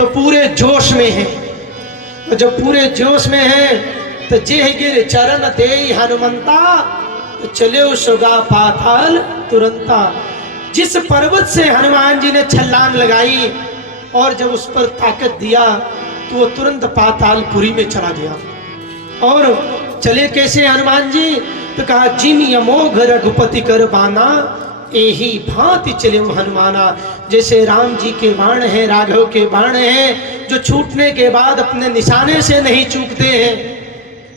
तो पूरे जोश में हैं। तो जब पूरे जोश में हैं तो जे गिर चरण दे हनुमंता, तो चले सुगा पाताल तुरंता। जिस पर्वत से हनुमान जी ने छलांग लगाई और जब उस पर ताकत दिया तो वो तुरंत पातालपुरी में चला गया। और चले कैसे हनुमान जी? तो कहा जिन यमोघ रघुपति कर बाना, यही भांति चले हनुमाना। जैसे राम जी के बाण हैं, राघव के बाण हैं, जो छूटने के बाद अपने निशाने से नहीं चूकते हैं,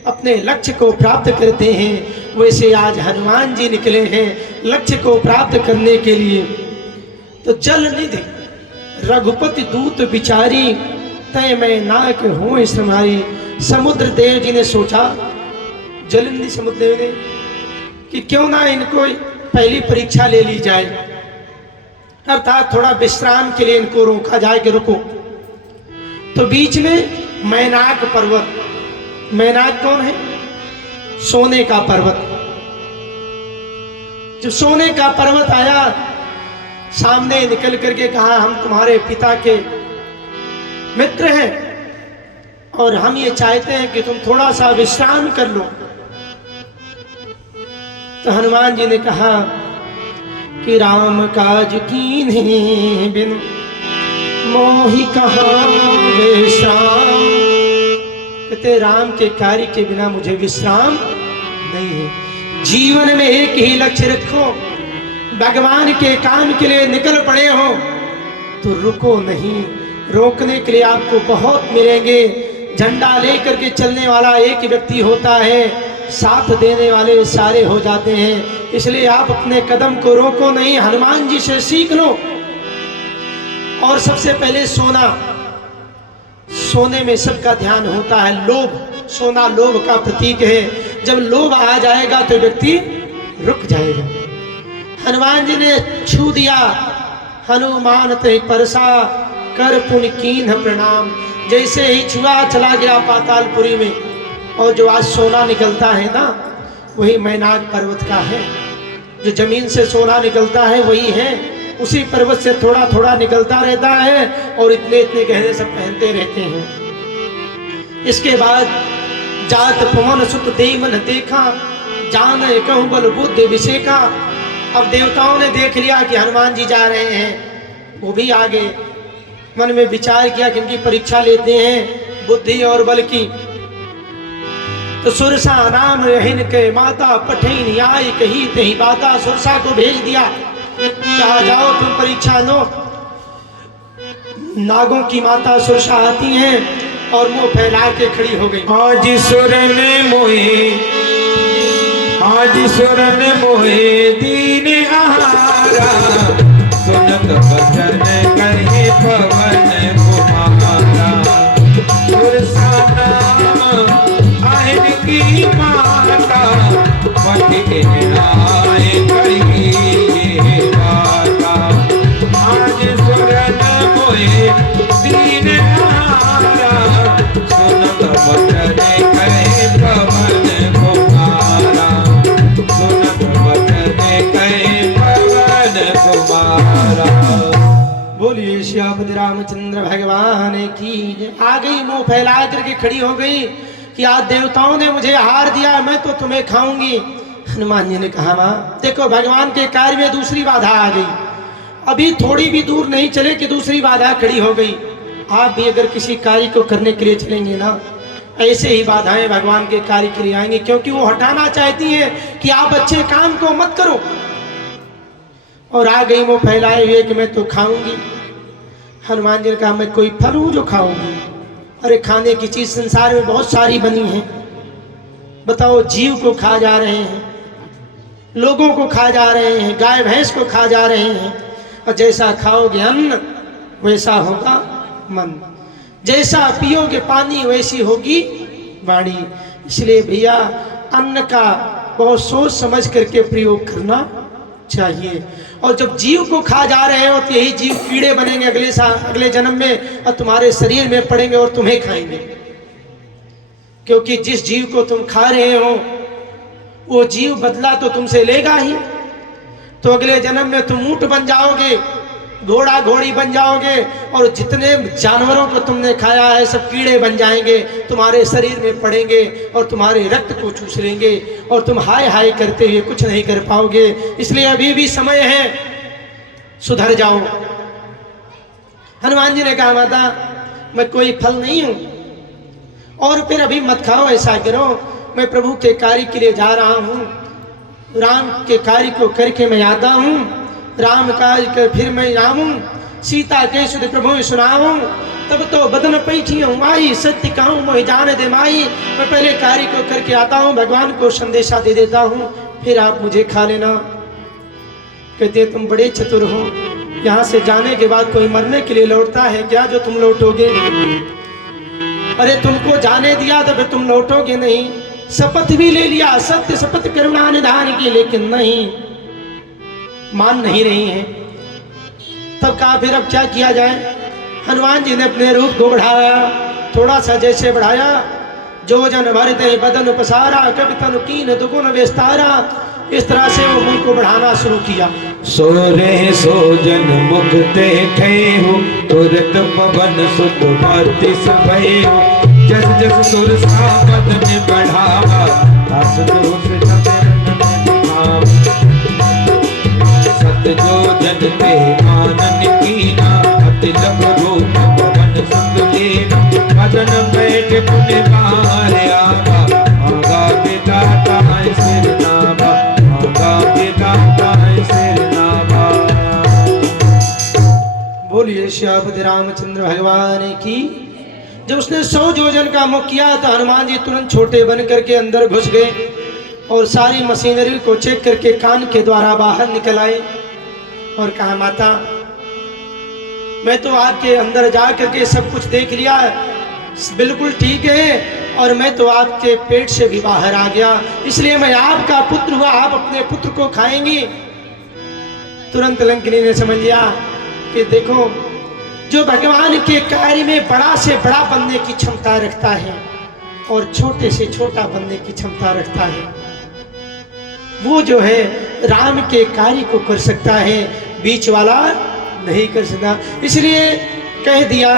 अपने लक्ष्य को प्राप्त करते हैं, वैसे आज हनुमान जी निकले हैं लक्ष्य को प्राप्त करने के लिए। तो जल निधि रघुपति दूत बिचारी, तय मैं नायक हूँ समारी। समुद्र देव जी ने सोचा, जलनिधि समुद्र देव ने, कि क्यों ना इनको पहली परीक्षा ले ली जाए, अर्थात थोड़ा विश्राम के लिए इनको रोका जाए कि रुको। तो बीच में मैनाक पर्वत, मैनाक कौन है? सोने का पर्वत। जब सोने का पर्वत आया, सामने निकल करके कहा हम तुम्हारे पिता के मित्र हैं और हम ये चाहते हैं कि तुम थोड़ा सा विश्राम कर लो। तो हनुमान जी ने कहा कि राम काज कीन्हे बिन मोहि कहाँ विश्राम। कहते राम के कार्य के बिना मुझे विश्राम नहीं है। जीवन में एक ही लक्ष्य रखो, भगवान के काम के लिए निकल पड़े हो तो रुको नहीं। रोकने के लिए आपको बहुत मिलेंगे। झंडा लेकर के चलने वाला एक व्यक्ति होता है, साथ देने वाले सारे हो जाते हैं। इसलिए आप अपने कदम को रोको नहीं, हनुमान जी से सीख लो। और सबसे पहले सोना, सोने में सबका ध्यान होता है। लोभ, सोना लोभ का प्रतीक है। जब लोभ आ जाएगा तो व्यक्ति रुक जाएगा। हनुमान जी ने छू दिया, हनुमान ते परसा कर पुण्य कीन्ह प्रणाम। जैसे ही छुआ चला गया पातालपुरी में। और जो आज सोना निकलता है ना, वही मैनाक पर्वत का है। जो जमीन से सोना निकलता है वही है, उसी पर्वत से थोड़ा थोड़ा निकलता रहता है और इतने इतने गहने सब पहनते रहते हैं। इसके बाद जात पवन सुत देमन देखा, जान कहूँ बल बुद्धि विषेका। अब देवताओं ने देख लिया कि हनुमान जी जा रहे हैं, वो भी आगे मन में विचार किया कि इनकी परीक्षा लेते हैं बुद्धि और बल की। तो सुरसा नाम रहिन के माता, पठैन आई कही तही बाता। सुरसा को भेज दिया, कहा जाओ तुम परीक्षा लो। नागों की माता सुरसा आती हैं और मुंह फैला के खड़ी हो गई। आज सुरन मोहे, आज सुरन मोहे दीन आहारा, सुनत बचन कहे पवन कुमारा। सुरसा नाम আহিन की माता, पति आए कही बाता। आज सुरन मोहे दीन आहारा, सुनत बचन कहे पवन कुमारा, सुनत बचन कहे पवन कुमारा। बोलिए श्यामपति रामचंद्र भगवान की जय। आ गई, मुंह फैला करके खड़ी हो गई कि आज देवताओं ने मुझे हार दिया, मैं तो तुम्हें खाऊंगी। हनुमान जी ने कहा माँ देखो, भगवान के कार्य में दूसरी बाधा आ गई। अभी थोड़ी भी दूर नहीं चले कि दूसरी बाधा खड़ी हो गई। आप भी अगर किसी कार्य को करने के लिए चलेंगे ना, ऐसे ही बाधाएं भगवान के कार्य के लिए आएंगी, क्योंकि वो हटाना चाहती हैं कि आप अच्छे काम को मत करो। और आ गई मुंह फैलाए हुए कि मैं तो खाऊंगी। हनुमान जी ने कहा मैं कोई फल हूं जो खाऊंगी? अरे खाने की चीज संसार में बहुत सारी बनी है। बताओ, जीव को खा जा रहे हैं, लोगों को खा जा रहे हैं, गाय भैंस को खा जा रहे हैं। और जैसा खाओगे अन्न वैसा होगा मन, जैसा पियोगे पानी वैसी होगी वाणी। इसलिए भैया अन्न का बहुत सोच समझ करके प्रयोग करना चाहिए। और जब जीव को खा जा रहे हो तो यही जीव कीड़े बनेंगे अगले जन्म में, और तुम्हारे शरीर में पड़ेंगे और तुम्हें खाएंगे। क्योंकि जिस जीव को तुम खा रहे हो वो जीव बदला तो तुमसे लेगा ही। तो अगले जन्म में तुम ऊंट बन जाओगे, घोड़ा घोड़ी बन जाओगे और जितने जानवरों को तुमने खाया है सब कीड़े बन जाएंगे, तुम्हारे शरीर में पड़ेंगे और तुम्हारे रक्त को चूस लेंगे और तुम हाय हाय करते हुए कुछ नहीं कर पाओगे। इसलिए अभी भी समय है, सुधर जाओ। हनुमान जी ने कहा माता मैं कोई फल नहीं हूं और फिर अभी मत खाओ, ऐसा करो मैं प्रभु के कार्य के लिए जा रहा हूं, राम के कार्य को करके मैं आता हूं, राम काज कर फिर मैं आऊं, सीता के सुध प्रभु सुनाऊं, तब तो बदन पैठी हूँ माई, सत्य कहूँ मोहि जान दे माई। मैं पहले कार्य को करके आता हूँ, भगवान को संदेशा दे देता हूँ, फिर आप मुझे खा लेना। कहते तुम बड़े चतुर हो, यहाँ से जाने के बाद कोई मरने के लिए लौटता है क्या जो तुम लौटोगे? अरे तुमको जाने दिया तो फिर तुम लौटोगे नहीं। शपथ भी ले लिया, सत्य शपथ करुणा निधान की, लेकिन नहीं, मान नहीं रही है। तब कहा फिर अब क्या किया जाए? हनुमान जी ने अपने रूप को बढ़ाया, थोड़ा सा जैसे बढ़ाया, जो जन भरते बदन पसारा, कवि तनु कीन दुगुन विस्तारा, इस तरह से वो मुंह को बढ़ाना शुरू किया। सो रहे सो जन मुख देखे हो, तुरत पवन सुत भाति सभय हो, जस जस सुर सा बदन बढ़ावा, दास दोष सत जो जन ते आनन कीना, अति लघु रूप पवन सुत लीना, बदन बैठ पुण्य मारे आवा, आगा पिता ताय सिर नावा, आगा पिता ताय सिर नावा। बोलिए श्यापति रामचंद्र भगवान की। जब उसने 100 योजन का मुख किया तो हनुमान जी तुरंत छोटे बन करके अंदर घुस गए और सारी मशीनरी को चेक करके कान के द्वारा बाहर निकल आए और कहा माता मैं तो आपके अंदर जा करके सब कुछ देख लिया, बिल्कुल ठीक है, और मैं तो आपके पेट से भी बाहर आ गया, इसलिए मैं आपका पुत्र हुआ, आप अपने पुत्र को खाएंगी। तुरंत लंकिनी ने समझ लिया कि देखो जो भगवान के कार्य में बड़ा से बड़ा बनने की क्षमता रखता है और छोटे से छोटा बनने की क्षमता रखता है, वो जो है राम के कार्य को कर सकता है, बीच वाला नहीं कर सकता। इसलिए कह दिया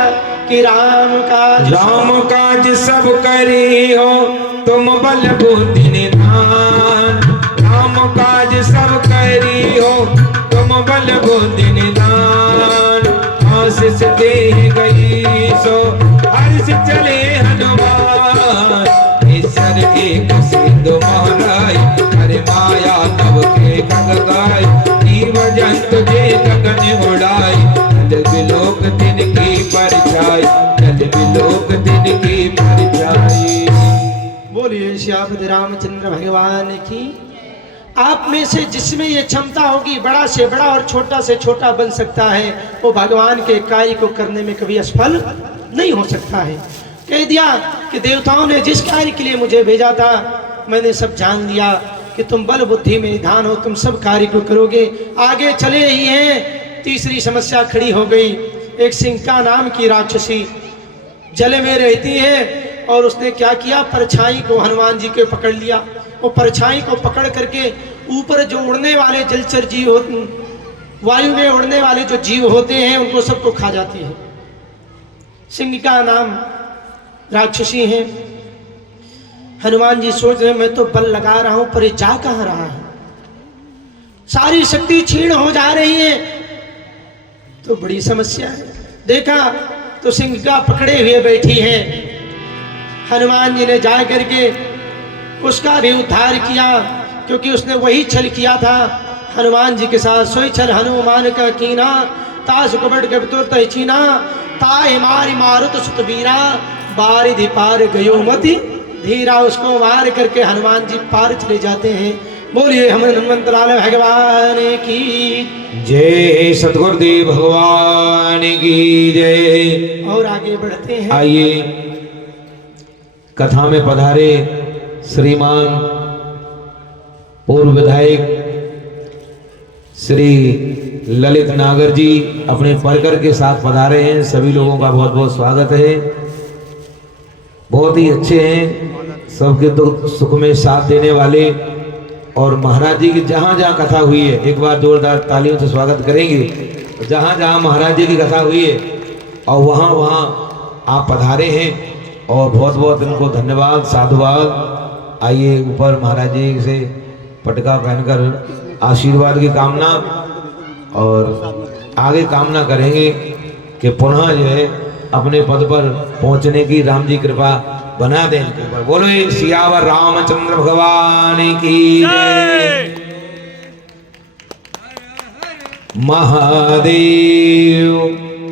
कि राम काज सब करी हो, तुम बल बुद्धि निधान, राम काज सब करी हो, तुम बल बुद्धि निधान, आशीष दे गई सो हर्ष चले हनुमान, ईश्वर एक सिंधु महाराय, हरे माया नव के खग गाय, जीव जंतु जे गगन उड़ाई, जल बिलोक दिन की परछाई, जल बिलोक दिन की परछाई। बोलिए श्यापति रामचंद्र भगवान की। आप में से जिसमें ये क्षमता होगी बड़ा से बड़ा और छोटा से छोटा बन सकता है, वो भगवान के कार्य को करने में कभी असफल नहीं हो सकता है। कह दिया कि देवताओं ने जिस कार्य के लिए मुझे भेजा था मैंने सब जान लिया कि तुम बल बुद्धि में निधान हो, तुम सब कार्य को करोगे। आगे चले ही हैं, तीसरी समस्या खड़ी हो गई। एक सिंका नाम की राक्षसी जल में रहती है और उसने क्या किया, परछाई को हनुमान जी के पकड़ लिया। वो परछाई को पकड़ करके ऊपर जो उड़ने वाले जलचर जीव होते, वायु में उड़ने वाले जो जीव होते हैं उनको सबको खा जाती है। सिंहिका नाम राक्षसी है। हनुमान जी सोच रहे मैं तो बल लगा रहा हूं पर ये जा कहां रहा है, सारी शक्ति क्षीण हो जा रही है, तो बड़ी समस्या है। देखा तो सिंहिका पकड़े हुए बैठी है। हनुमान जी ने जा करके उसका भी उद्धार किया, क्योंकि उसने वही छल किया था हनुमान जी के साथ। सोई छल हनुमान का कीना, तास कबड़ कबतुर चीना, ताय मारी मारुत सुतबीरा, बारिधि पार गयो मति धीरा। उसको मार करके हनुमान जी पार चले जाते हैं। बोलिए हम हनुमंत लाल भगवान की जय, सतगुरुदेव भगवान की जय। और आगे बढ़ते हैं। आइए कथा में पधारे श्रीमान पूर्व विधायक श्री ललित नागर जी अपने परकर के साथ पधारे हैं। सभी लोगों का बहुत बहुत स्वागत है। बहुत ही अच्छे हैं, सबके दुख सुख में साथ देने वाले। और महाराज जी की जहाँ जहाँ कथा हुई है एक बार जोरदार तालियों से स्वागत करेंगे। जहाँ जहाँ महाराज जी की कथा हुई है और वहाँ वहाँ आप पधारे हैं और बहुत बहुत इनको धन्यवाद साधुवाद। आइए ऊपर महाराज जी से पटका पहनकर आशीर्वाद की कामना और आगे कामना करेंगे कि पुनः जो है अपने पद पर पहुंचने की राम जी कृपा बना दें इनके ऊपर। बोलो ये सियावर रामचंद्र भगवान की जय। महादेव।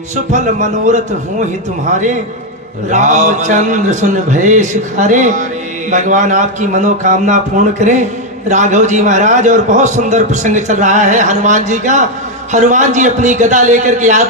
सुफल मनोरथ हो ही तुम्हारे, रामचंद्र सुन भय सुखारे। भगवान आपकी मनोकामना पूर्ण करें राघव जी महाराज। और बहुत सुंदर प्रसंग चल रहा है हनुमान जी का। हनुमान जी अपनी गदा लेकर के आप